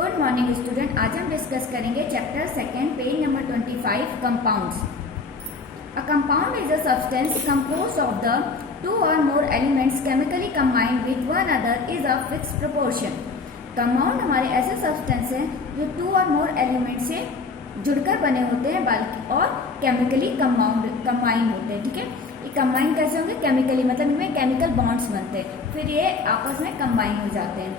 Good morning student. आज हम discuss करेंगे chapter second page number 25 compounds. A compound is a substance composed of the two or more elements chemically combined with one other is a fixed proportion. Compound हमारे ऐसे substance हैं जो to or more element से जुड़कर बने होते हैं बल्कि और केमिकली कंबाइन होते हैं। ठीक है, ये कंबाइन कैसे होंगे? केमिकली, मतलब इनमें केमिकल बॉन्ड्स बनते हैं, फिर ये आपस में कंबाइन हो जाते हैं,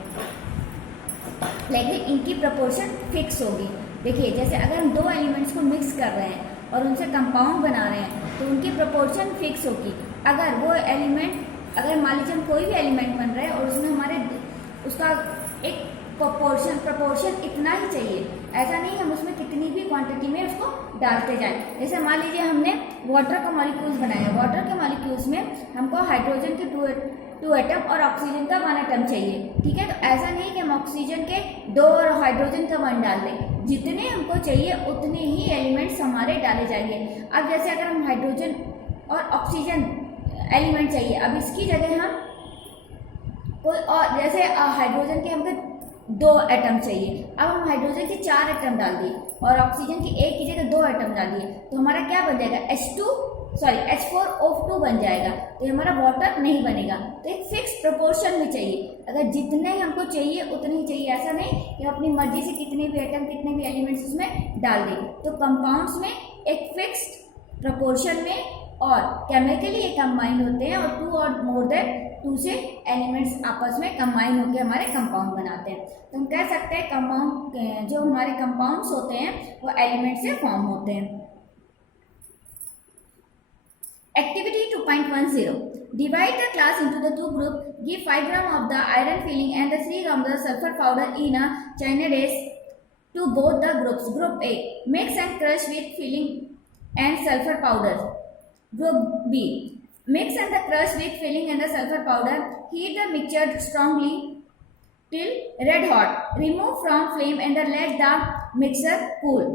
लेकिन इनकी प्रोपोर्शन फिक्स होगी। देखिए, जैसे अगर हम दो एलिमेंट्स को मिक्स कर रहे हैं और उनसे कंपाउंड बना रहे हैं तो उनकी प्रोपोर्शन फिक्स होगी। अगर वो एलिमेंट, अगर मान लीजिए हम कोई भी एलिमेंट बन रहे हैं और उसमें हमारे उसका एक प्रोपोर्शन इतना ही चाहिए, ऐसा नहीं हम उसमें कितनी भी क्वांटिटी में उसको डालते जाएं। जैसे मान लीजिए हमने वाटर का मॉलिक्यूल्स बनाया, वाटर के मॉलिक्यूल्स में हमको हाइड्रोजन के टू एटम और ऑक्सीजन का 1 एटम चाहिए। ठीक है, तो ऐसा नहीं कि हम ऑक्सीजन के 2 और हाइड्रोजन का 1 डाल दें, जितने हमको चाहिए उतने ही एलिमेंट्स हमारे डाले जाएंगे। अब जैसे अगर हम हाइड्रोजन और ऑक्सीजन एलिमेंट चाहिए, अब इसकी जगह हम कोई और, जैसे हाइड्रोजन के हमको 2 एटम चाहिए, अब हम हाइड्रोजन के 4 एटम डाल दिए और ऑक्सीजन की 1 की जगह 2 एटम डाल दिए, तो हमारा क्या बन जाएगा? H4O2 बन जाएगा। तो हमारा वाटर नहीं बनेगा। तो एक फिक्स प्रोपोर्शन में चाहिए, अगर जितने हमको चाहिए उतने ही चाहिए, ऐसा नहीं कि अपनी मर्जी से कितने भी एटम, कितने भी एलिमेंट्स उसमें डाल दें। तो कंपाउंड्स में एक फिक्स्ड प्रोपोर्शन में और केमिकली ये कंबाइन होते हैं और 2 और मोर देन 2 से एलिमेंट्स आपस में कंबाइन होकर हमारे कंपाउंड बनाते हैं। तो हम कह सकते हैं कंपाउंड, जो हमारे कंपाउंड्स होते हैं वो एलिमेंट से फॉर्म होते हैं। Activity 2.10. Divide the class into the 2 groups. Give 5 gram of the iron filling and the 3 gram of the sulfur powder in a China dish to both the groups. Group A, mix and crush with filling and sulfur powder. Group B, mix and crush with filling and the sulfur powder. Heat the mixture strongly till red hot. Remove from flame and let the mixture cool.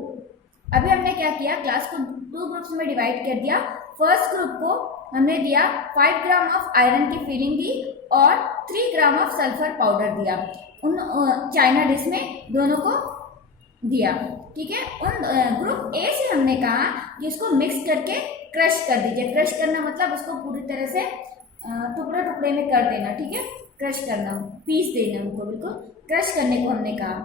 अभी हमने क्या किया? Class को 2 groups में divide कर दिया। First group को हमने दिया 5 ग्राम ऑफ आयरन की फिलिंग दी और 3 ग्राम ऑफ सल्फर पाउडर दिया, उन चाइना डिश में दोनों को दिया। ठीक है, उन ग्रुप ए से हमने कहा कि इसको मिक्स करके क्रश कर दीजिए। क्रश करना मतलब उसको पूरी तरह से टुकड़े टुकड़े में कर देना। ठीक है, क्रश करना, पीस देना उनको, बिल्कुल क्रश करने को हमने कहा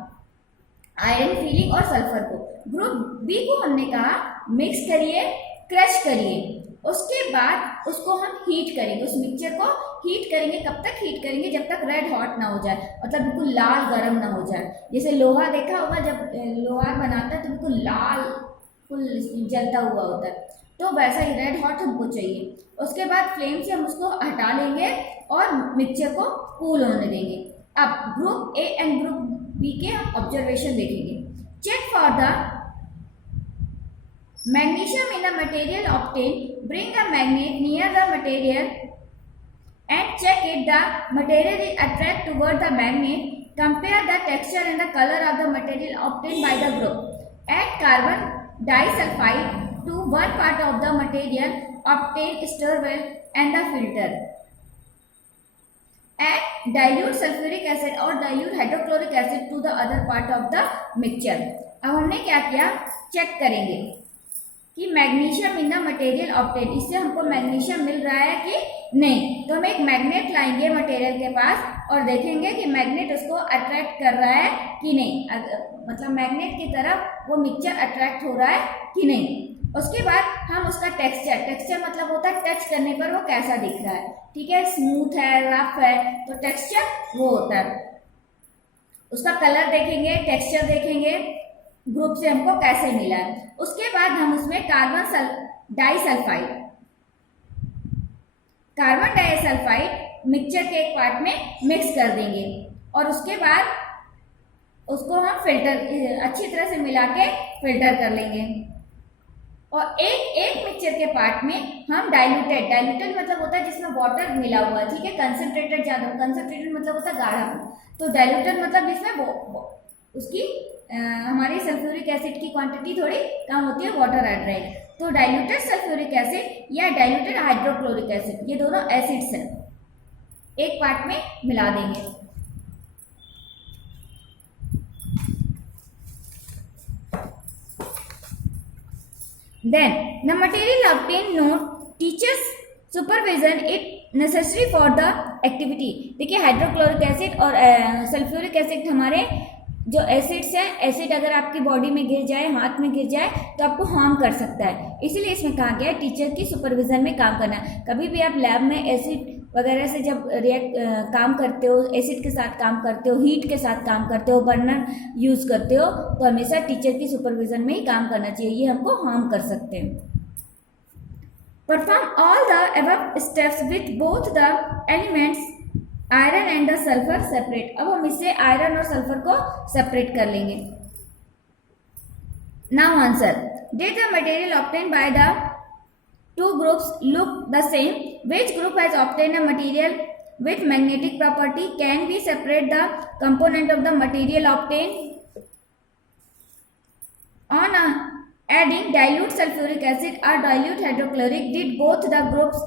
आयरन फिलिंग और सल्फर को। ग्रुप बी को हमने कहा मिक्स करिए, क्रश करिए, उसके बाद उसको हम हीट करेंगे, उस मिक्सचर को हीट करेंगे। कब तक हीट करेंगे? जब तक रेड हॉट ना हो जाए, मतलब बिल्कुल लाल गरम ना हो जाए। जैसे लोहा देखा होगा, जब लोहा बनाता है तो बिल्कुल लाल फुल जलता हुआ होता है, तो वैसा ही रेड हॉट हमको चाहिए। उसके बाद फ्लेम से हम उसको हटा लेंगे और मिक्सचर को कूल होने देंगे। अब group A and group B के हम ऑब्जर्वेशन देखेंगे। Check for the magnesium in the material obtained. Bring a magnet near the material and check if the material is attract toward the magnet. Compare the texture and the color of the material obtained by the group. Add carbon disulfide to 1 part of the material. Obtain stir well and the filter. Add dilute sulfuric acid or dilute hydrochloric acid to the other part of the mixture. अब हमने क्या किया? Check करेंगे कि magnesium in the material obtain, इससे हमको magnesium मिल रहा है कि नहीं। तो हम एक मैग्नेट लाएंगे मटेरियल के पास और देखेंगे कि मैग्नेट उसको अट्रैक्ट कर रहा है कि नहीं, मतलब मैग्नेट की तरफ वो मिक्सचर अट्रैक्ट हो रहा है कि नहीं। उसके बाद हम उसका टेक्सचर मतलब होता है टच करने पर वो कैसा दिख रहा है। ठीक है, स्मूथ है, रफ है, तो टेक्सचर वो होता है। उसका कलर देखेंगे, टेक्सचर देखेंगे, ग्रुप से हमको कैसे मिला है। उसके बाद हम उसमें कार्बन डाइसल्फाइड मिक्सचर के एक पार्ट में मिक्स कर देंगे और उसके बाद उसको हम फिल्टर अच्छी तरह से मिला के फिल्टर कर लेंगे। और एक मिक्सचर के पार्ट में हम डाइल्यूटेड मतलब होता है जिसमें वाटर मिला हुआ है। ठीक है, कंसंट्रेटेड ज्यादा, कंसंट्रेटेड मतलब होता है गाढ़ा, तो डाइल्यूटेड मतलब जिसमें उसकी हमारी सल्फ्यूरिक एसिड की क्वांटिटी थोड़ी कम होती है, वाटर ऐड रहेगा। तो डाइल्यूटेड सल्फ्यूरिक एसिड या डाइल्यूटेड हाइड्रोक्लोरिक एसिड, ये दोनों एसिड्स हैं, एक पार्ट में मिला देंगे। Then the material obtained no teachers supervision it necessary for the activity. देखिए हाइड्रोक्लोरिक एसिड और सल्फ्यूरिक एसिड हमारे जो एसिड्स हैं, एसिड अगर आपकी बॉडी में गिर जाए, हाथ में गिर जाए तो आपको हार्म कर सकता है, इसीलिए इसमें कहा गया है टीचर की सुपरविजन में काम करना। कभी भी आप लैब में एसिड वगैरह से जब काम करते हो, एसिड के साथ काम करते हो, हीट के साथ काम करते हो, बर्नर यूज करते हो, तो हमेशा टीचर की सुपरविजन में ही काम करना चाहिए, ये हमको हार्म कर सकते हैं। Perform all the above steps with both the elements iron and the sulphur separate. अब हम इससे आयरन और सल्फर को सेपरेट कर लेंगे। Now answer, did the material obtain by the two groups look the same? Which group has obtained a material with magnetic property? Can we separate the component of the material obtained? On adding dilute sulfuric acid or dilute hydrochloric, did both the groups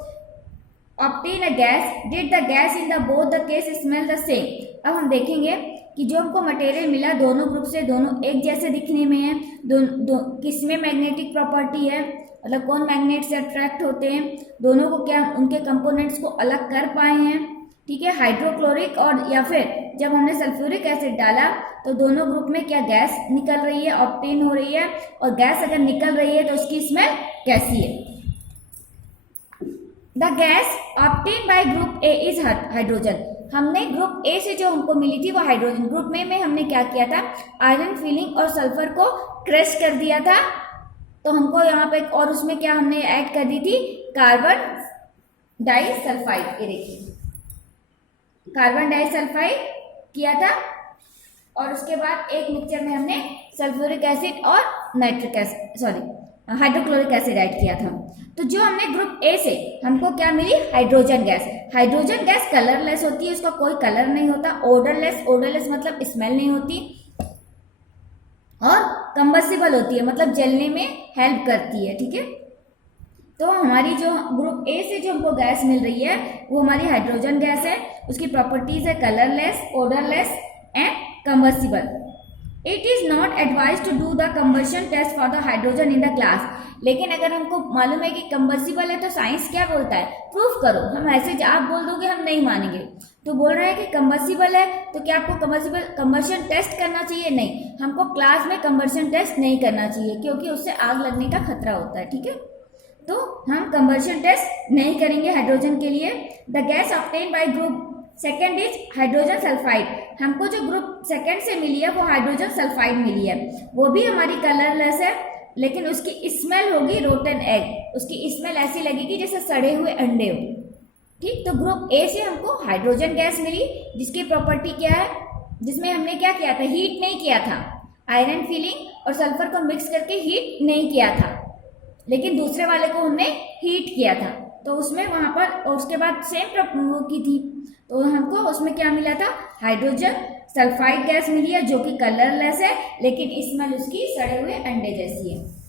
obtain a gas? Did the gas in the both the case smell the same? अब हम देखेंगे कि जो हमको material मिला दोनों group से, दोनों एक जैसे दिखने में है, किसमें मैग्नेटिक प्रॉपर्टी है, मतलब कौन मैग्नेट से अट्रैक्ट होते हैं, दोनों को क्या उनके कंपोनेंट्स को अलग कर पाए हैं, ठीक है, हाइड्रोक्लोरिक और या फिर जब हमने सल्फ्यूरिक एसिड डाला तो दोनों ग्रुप में क्या गैस निकल रही है, ऑब्टेन हो रही है, और गैस अगर निकल रही है तो उसकी स्मेल कैसी है। The gas obtain bye group A is hydrogen. हमने ग्रुप ए से जो हमको मिली थी वो हाइड्रोजन। ग्रुप में हमने क्या किया था, आयरन फिलिंग और सल्फर को क्रश कर दिया था, तो हमको यहाँ पे और उसमें क्या हमने ऐड कर दी थी, कार्बन डाइसल्फाइड। ये देखिए कार्बन डाइसल्फाइड किया था, और उसके बाद एक मिक्सचर में हमने सल्फ्यूरिक एसिड और nitric acid hydrochloric acid add किया था। तो जो हमने ग्रुप ए से हमको क्या मिली, hydrogen gas. Hydrogen gas colourless होती है, उसका कोई कलर नहीं होता, ओडरलेस, ओडरलेस मतलब स्मेल नहीं होती, और कंबस्टिबल होती है मतलब जलने में हेल्प करती है, ठीक है। तो हमारी जो ग्रुप ए से जो हमको गैस मिल रही है वो हमारी हाइड्रोजन गैस है, उसकी प्रॉपर्टीज है colourless, odourless and combustible. It is not advise to do the combustion test for the hydrogen in the class. लेकिन अगर हमको मालूम है कि कंबस्टिबल है तो साइंस क्या बोलता है, प्रूफ करो। हम ऐसे आप बोल दोगे हम नहीं मानेंगे, तो बोल रहे हैं कि कंबस्टिबल है तो क्या आपको कंबशन टेस्ट करना चाहिए? नहीं, हमको क्लास में कंबशन टेस्ट नहीं करना चाहिए क्योंकि उससे आग लगने का खतरा होता है, ठीक है। तो हम कंबशन टेस्ट नहीं करेंगे हाइड्रोजन के लिए। The gas obtain bye group second is hydrogen sulphide. हमको जो ग्रुप सेकेंड से मिली है वो हाइड्रोजन सल्फाइड मिली है, वो भी हमारी कलरलेस है, लेकिन उसकी स्मेल होगी रोटन एग, उसकी स्मेल ऐसी लगेगी जैसे सड़े हुए अंडे हो, ठीक। तो ग्रुप ए से हमको हाइड्रोजन गैस मिली जिसकी प्रॉपर्टी क्या है, जिसमें हमने क्या किया था, हीट नहीं किया था, आयरन फिलिंग और सल्फर को मिक्स करके हीट नहीं किया था, लेकिन दूसरे वाले को हमने हीट किया था, तो उसमें वहां पर और उसके बाद सेम वो की थी, तो हमको उसमें क्या मिला था, हाइड्रोजन सल्फाइड गैस मिली है जो कि कलरलेस है, लेकिन स्मेल उसकी सड़े हुए अंडे जैसी है।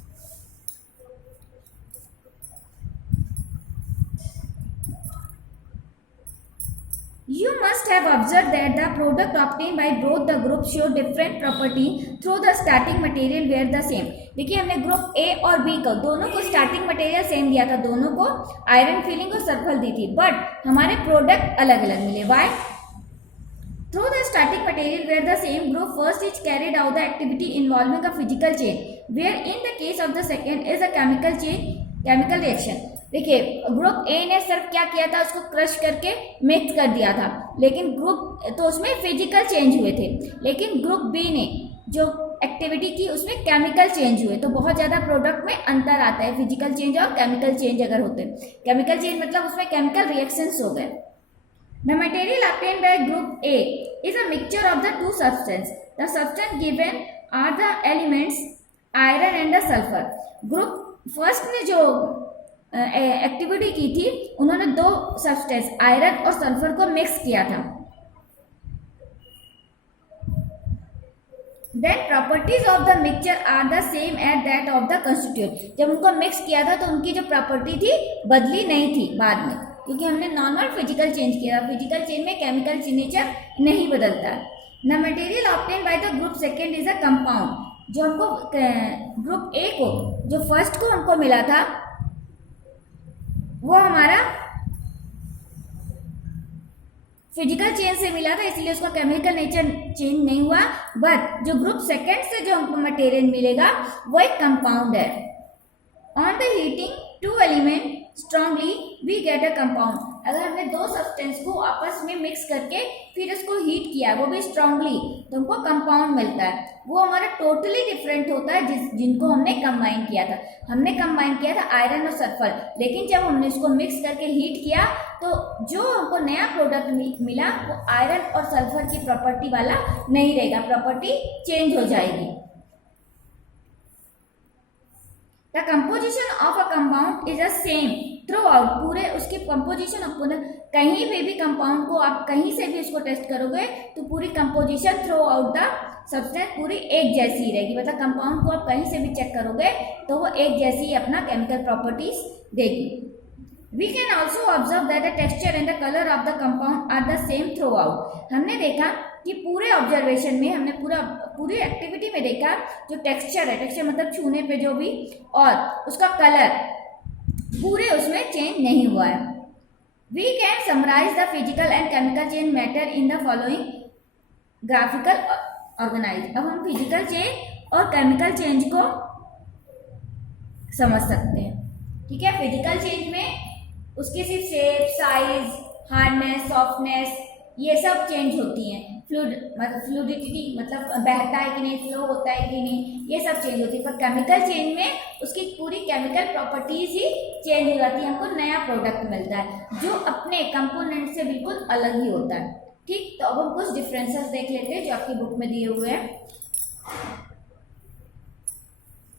You must have observed that the product obtained by both the groups show different property through the starting material were the same। देखिए हमने ग्रुप ए और बी को दोनों को स्टार्टिंग मटेरियल सेम दिया था, दोनों को आयरन फिलिंग और सल्फर दी थी, बट हमारे प्रोडक्ट अलग अलग मिले। Y? Through the starting material where the same group first is carried out the activity involving a physical chain, where in the case of the second is a chemical chain, chemical reaction। देखिए group A ने सिर्फ क्या किया था, उसको crush करके mix कर दिया था, लेकिन ग्रुप तो उसमें फिजिकल चेंज हुए थे, लेकिन ग्रुप बी ने जो एक्टिविटी की उसमें केमिकल चेंज हुए, तो बहुत ज्यादा प्रोडक्ट में अंतर आता है फिजिकल चेंज और केमिकल चेंज अगर होते हैं। केमिकल चेंज मतलब उसमें केमिकल रिएक्शंस हो गए। The material obtained by group A is a mixture of the two substances. The substance given are the elements iron and the sulfur. Group first ने जो activity की थी उन्होंने दो सब्सटेंस आयरन और सल्फर को मिक्स किया था। Then properties of the mixture are the same as that of the constituent। जब उनको मिक्स किया था तो उनकी जो प्रॉपर्टी थी बदली नहीं थी बाद में, क्योंकि हमने नॉर्मल फिजिकल चेंज किया। फिजिकल चेंज में केमिकल सिग्नेचर नहीं बदलता। The material obtain by the group second is a compound. जो हमको ग्रुप ए को, जो फर्स्ट को हमको मिला था वो हमारा फिजिकल चेंज से मिला था, इसलिए उसका केमिकल नेचर चेंज नहीं हुआ। बट जो ग्रुप सेकेंड से जो हमको मटेरियल मिलेगा वो एक कंपाउंड है। On the heating two element strongly we get a compound. अगर हमने दो सब्सटेंस को आपस में मिक्स करके फिर उसको हीट किया वो भी स्ट्रांगली, तो हमको कंपाउंड मिलता है। वो हमारा टोटली डिफरेंट होता है जिनको हमने कंबाइन किया था। हमने कंबाइन किया था आयरन और सल्फर, लेकिन जब हमने उसको मिक्स करके हीट किया तो जो हमको नया प्रोडक्ट मिला वो आयरन और सल्फर की प्रॉपर्टी वाला नहीं रहेगा, प्रॉपर्टी चेंज हो जाएगी। The composition of a compound is the same throughout। पूरे उसकी कंपोजिशन कहीं पे भी कंपाउंड को आप कहीं से भी उसको टेस्ट करोगे तो पूरी composition through out the substance पूरी एक जैसी रहेगी। मतलब कंपाउंड को आप कहीं से भी चेक करोगे तो वो एक जैसी अपना केमिकल प्रॉपर्टीज देगी। We can also observe that the texture and the color of the compound are the same throughout। हमने देखा कि पूरे ऑब्जर्वेशन में हमने पूरी एक्टिविटी में देखा जो टेक्सचर है, टेक्सचर मतलब छूने पे जो भी, और उसका कलर पूरे उसमें चेंज नहीं हुआ है। We can summarise the physical and chemical change matter in the following graphical organise. अब हम फिजिकल चेंज और केमिकल चेंज को समझ सकते हैं। ठीक है, फिजिकल चेंज में उसकी सिर्फ शेप, साइज, हार्डनेस, सॉफ्टनेस ये सब चेंज होती हैं। फ्लूडिटी मतलब बहता है कि नहीं, फ्लो होता है कि नहीं, ये सब चेंज होती है। पर केमिकल चेंज में उसकी पूरी केमिकल प्रॉपर्टीज ही चेंज हो जाती है, हमको नया प्रोडक्ट मिलता है जो अपने कंपोनेंट से बिल्कुल अलग ही होता है। ठीक, तो अब हम कुछ डिफरेंसेस देख लेते हैं जो आपकी बुक में दिए हुए हैं।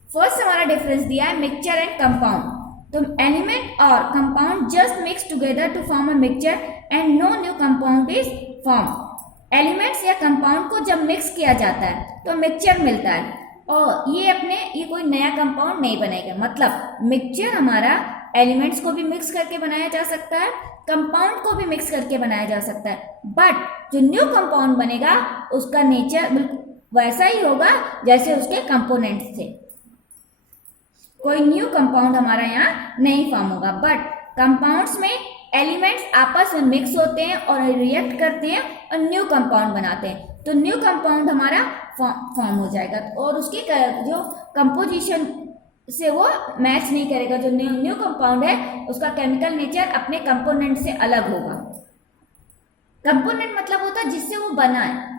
फर्स्ट हमारा डिफरेंस दिया है मिक्सचर एंड कंपाउंड। तो एलिमेंट और compound just mix together to form a mixture and no new compound is form. Elements या कंपाउंड को जब मिक्स किया जाता है तो मिक्सचर मिलता है और ये कोई नया कंपाउंड नहीं बनेगा। मतलब मिक्सचर हमारा एलिमेंट्स को भी मिक्स करके बनाया जा सकता है, कंपाउंड को भी मिक्स करके बनाया जा सकता है, बट जो न्यू कंपाउंड बनेगा उसका नेचर बिल्कुल वैसा ही होगा जैसे उसके कंपोनेंट्स थे। कोई न्यू कंपाउंड हमारा यहाँ नहीं फॉर्म होगा। बट कंपाउंड्स में एलिमेंट्स आपस में मिक्स होते हैं और रिएक्ट करते हैं और न्यू कंपाउंड बनाते हैं, तो न्यू कंपाउंड हमारा फॉर्म हो जाएगा और उसकी जो कंपोजिशन से वो मैच नहीं करेगा। जो न्यू कंपाउंड है उसका केमिकल नेचर अपने कंपोनेंट से अलग होगा। कंपोनेंट मतलब होता है जिससे वो बना है।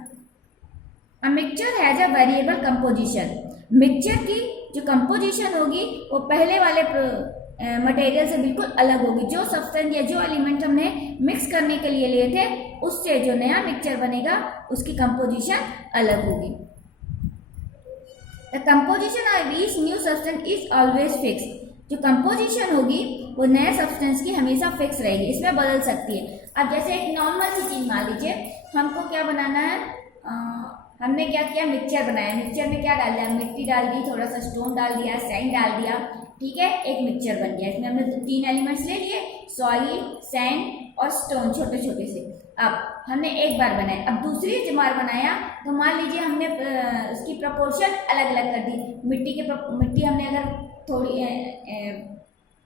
A mixture has a variable composition। Mixture की जो कंपोजिशन होगी वो पहले वाले मटेरियल से बिल्कुल अलग होगी। जो सब्सटेंस या जो एलिमेंट हमने मिक्स करने के लिए लिए थे उससे जो नया मिक्सचर बनेगा उसकी कंपोजिशन अलग होगी। The composition of each new substance is always fix. जो कंपोजिशन होगी वो नए सब्सटेंस की हमेशा फिक्स रहेगी, इसमें बदल सकती है। अब जैसे एक नॉर्मल सी चीज मान लीजिए, हमको क्या बनाना है, हमने क्या किया, मिक्सचर बनाया। मिक्सचर में क्या डाल दिया, मिट्टी डाल दी, थोड़ा सा स्टोन डाल दिया, सैंड डाल दिया, ठीक है, एक मिक्सचर बन गया। इसमें हमने 3 एलिमेंट्स ले लिए, सॉइल, सैंड और स्टोन, छोटे छोटे से। अब हमने एक बार बनाया, अब दूसरी बार बनाया तो मान लीजिए हमने उसकी प्रपोर्शन अलग अलग कर दी। मिट्टी हमने अगर थोड़ी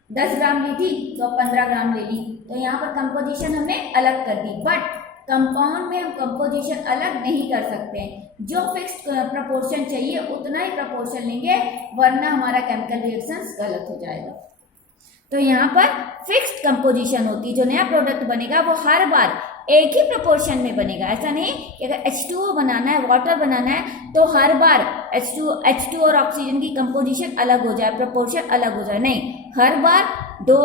10 ग्राम ली थी तो 15 ग्राम ले ली, तो यहाँ पर कंपोजिशन हमने अलग कर दी। बट कंपाउंड में हम कंपोजिशन अलग नहीं कर सकते हैं। जो फिक्स्ड प्रपोर्शन चाहिए उतना ही प्रपोर्शन लेंगे, वरना हमारा केमिकल रिएक्शंस गलत हो जाएगा। तो यहाँ पर फिक्स्ड कंपोजिशन होती है। जो नया प्रोडक्ट बनेगा वो हर बार एक ही प्रपोर्शन में बनेगा। ऐसा नहीं कि अगर H2O बनाना है, वाटर बनाना है, तो हर बार H2 और ऑक्सीजन की कंपोजिशन अलग हो जाए, प्रपोर्शन अलग हो जाए, नहीं, हर बार जो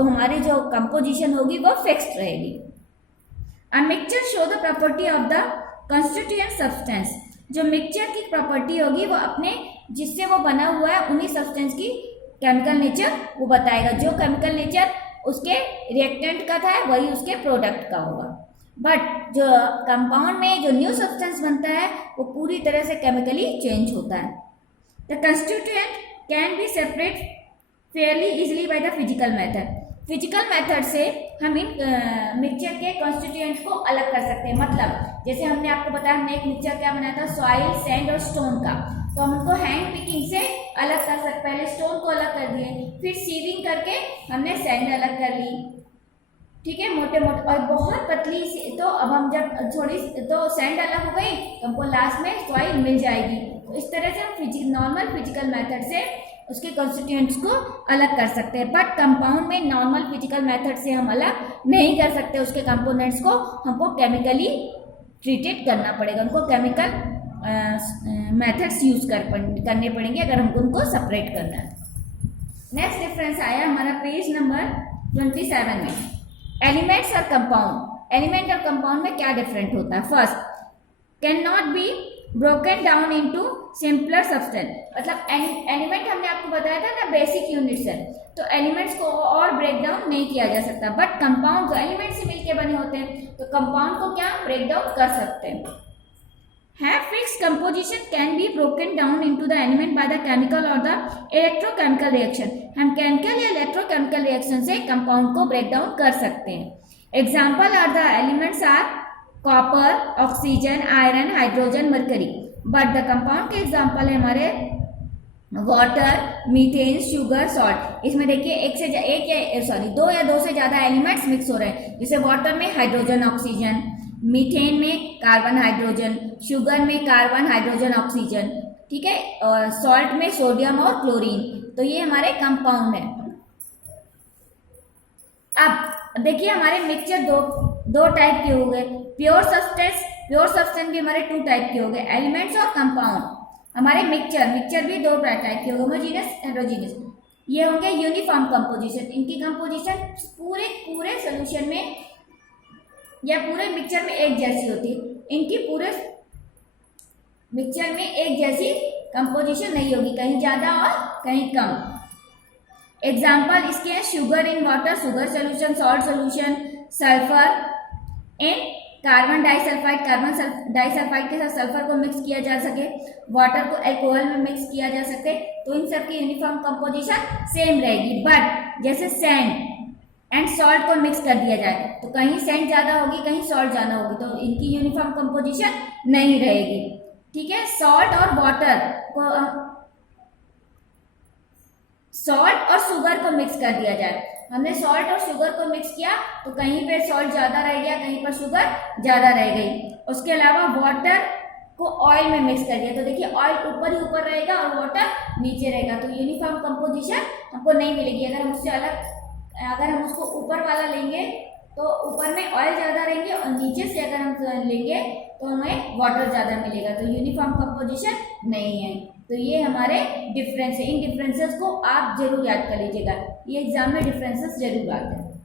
हमारी जो कंपोजिशन होगी वो फिक्स्ड रहेगी। A mixture show the property of the constituent substance। जो मिक्सचर की प्रॉपर्टी होगी वो अपने जिससे वो बना हुआ है उन्हीं सब्सटेंस की केमिकल नेचर वो बताएगा। जो केमिकल नेचर उसके रिएक्टेंट का था वही उसके प्रोडक्ट का होगा। बट जो कंपाउंड में जो न्यू सब्सटेंस बनता है वो पूरी तरह से केमिकली चेंज होता है। The constituent can be separate Fairlie easily by the physical method. Physical method से हम इन मिक्सचर के कॉन्स्टिट्यूएंट को अलग कर सकते हैं। मतलब जैसे हमने आपको बताया, हमने एक मिक्सचर क्या बनाया था, सॉइल, सैंड और स्टोन का। तो हम उनको हैंड पिकिंग से अलग कर सकते, पहले स्टोन को अलग कर दिए, फिर सीविंग करके हमने सैंड अलग कर ली, ठीक है, मोटे मोटे और बहुत पतली सी। तो अब हम जब थोड़ी तो सैंड अलग हो गई तो हमको लास्ट में सॉइल मिल जाएगी। तो इस तरह से हम नॉर्मल फिजिकल मेथड से उसके कॉन्स्टिट्यूएंट्स को अलग कर सकते हैं, बट कंपाउंड में नॉर्मल फिजिकल मेथड से हम अलग नहीं कर सकते। उसके कंपोनेंट्स को हमको केमिकली ट्रीटेड करना पड़ेगा, उनको केमिकल मेथड्स यूज करने पड़ेंगे अगर हमको उनको सेपरेट करना है। नेक्स्ट डिफरेंस आया हमारा पेज नंबर 27 में, एलिमेंट्स और कंपाउंड। एलिमेंट और कंपाउंड में क्या डिफरेंट होता है? First, can not be broken down into simpler substance. मतलब एलिमेंट हमने आपको बताया था ना बेसिक यूनिट्स है, तो एलिमेंट्स को और ब्रेक डाउन नहीं किया जा सकता, बट कंपाउंड जो एलिमेंट से मिलकर बने होते हैं तो कंपाउंड को क्या ब्रेक डाउन कर सकते हैं। Have fixed composition can be broken down into the element by the chemical or the electrochemical reaction। हम केमिकल या इलेक्ट्रोकेमिकल रिएक्शन से कंपाउंड को ब्रेक डाउन कर सकते हैं। Example are the elements are copper, oxygen, iron, hydrogen, mercury. But the compound के example है हमारे वाटर, मीथेन, शुगर, सॉल्ट। इसमें देखिए दो या दो से ज्यादा एलिमेंट्स मिक्स हो रहे हैं, जैसे वाटर में हाइड्रोजन ऑक्सीजन, मीथेन में कार्बन हाइड्रोजन, शुगर में कार्बन हाइड्रोजन ऑक्सीजन, ठीक है, और सॉल्ट में सोडियम और क्लोरीन। तो ये हमारे कंपाउंड है। अब देखिए हमारे मिक्सचर दो टाइप के हो गए, प्योर सब्सटेंस भी हमारे 2 टाइप के हो गए, एलिमेंट्स और कंपाउंड। हमारे मिक्सचर भी 2 टाइप के हो गए, होमोजेनियस, हेटेरोजेनियस। ये होंगे यूनिफॉर्म कंपोजिशन, इनकी कंपोजिशन पूरे सोल्यूशन में या पूरे मिक्सचर में एक जैसी होती है, इनकी पूरे मिक्सचर में एक जैसी कंपोजिशन नहीं होगी, कहीं ज्यादा और कहीं कम। एग्जाम्पल इसके हैं sugar in water, sugar solution, salt solution, sulphur in carbon disulphide के साथ सल्फर को मिक्स किया जा सके, वाटर को अल्कोहल में मिक्स किया जा सके, तो इन सब की यूनिफॉर्म कंपोजिशन सेम रहेगी। बट जैसे सैंड एंड सॉल्ट को मिक्स कर दिया जाए तो कहीं सैंड ज्यादा होगी, कहीं सॉल्ट ज्यादा होगी, तो इनकी यूनिफॉर्म कंपोजिशन नहीं रहेगी, ठीक है। सॉल्ट और शुगर को मिक्स कर दिया जाए, हमने सॉल्ट और शुगर को मिक्स किया तो कहीं पे सॉल्ट ज्यादा रह गया, कहीं पर शुगर ज्यादा रह गई। उसके अलावा वाटर को ऑयल में मिक्स कर दिया तो देखिए ऑयल ऊपर ही ऊपर रहेगा और वाटर नीचे रहेगा, तो यूनिफॉर्म कंपोजिशन हमको नहीं मिलेगी। अगर हम उसको ऊपर वाला लेंगे तो ऊपर में ऑयल ज्यादा रहेंगे और नीचे से अगर हम लेंगे तो हमें वाटर ज्यादा मिलेगा, तो यूनिफॉर्म कंपोजिशन नहीं है। तो ये हमारे डिफरेंस है, इन डिफरेंसेस को आप जरूर याद कर लीजिएगा, ये एग्जाम में डिफरेंसेस जरूर आते हैं।